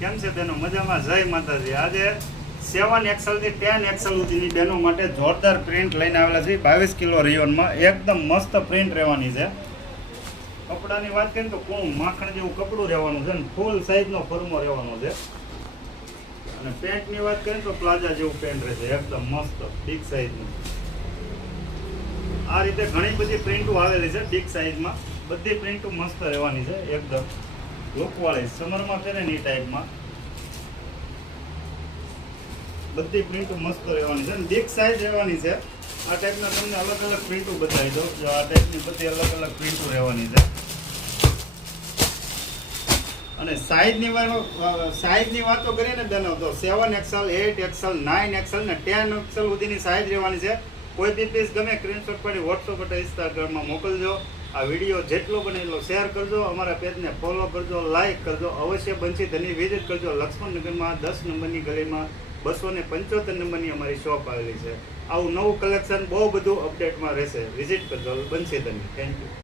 કેમ છે બેનો? મજામાં? જય માતાજી. આજે 7XL થી 10XL સુધીની બેનો માટે જોરદાર પ્રિન્ટ લઈને આવેલા છે 22 કિલો રિયોનમાં. એકદમ મસ્ત પ્રિન્ટ રહેવાની છે. કપડાની વાત કરીએ તો કોણ માખણ જેવું કપડું રહેવાનું છે ને ફૂલ સાઈઝનો ફોર્મો રહેવાનો છે. અને પેન્ટની વાત કરીએ તો પ્લાઝા જેવું પેન્ટ રહેશે, એકદમ મસ્ત બિગ સાઈઝનું. આ રીતે ઘણી બધી પ્રિન્ટો આવેલી છે બિગ સાઈઝમાં. બધી પ્રિન્ટો મસ્ત રહેવાની છે, એકદમ લુકવાળી. સમરમાં પહેરે ને એ ટાઈપમાં બધી પ્રિન્ટો મસ્ત રહેવાની છે અને બિગ સાઈઝ રહેવાની છે. આ ટાઈપના તમને અલગ અલગ પ્રિન્ટો બતાવી દઉં. જો આ ટાઈપની બધી અલગ અલગ પ્રિન્ટો રહેવાની છે. અને સાઈઝની વાતો કરીએ ને બેનો તો 7XL, 8XL, 9XL ને 10XL સુધીની સાઈઝ રહેવાની છે. કોઈ બી પીસ ગમે સ્ક્રીનશોટ પાડી વોટ્સઅપ અથવા ઇન્સ્ટાગ્રામમાં મોકલજો. આ વિડીયો જેટલો બને એટલો શેર કરજો. અમારા પેજને ફોલો કરજો, લાઈક કરજો. અવશ્ય બંસી ધની વિઝિટ કરજો. લક્ષ્મણનગરમાં 10 નંબરની ગલીમાં 275 નંબરની અમારી શોપ આવેલી છે. આવું નવું કલેક્શન બહુ બધું અપડેટમાં રહેશે. વિઝિટ કરજો બંસી ધની. Thank you.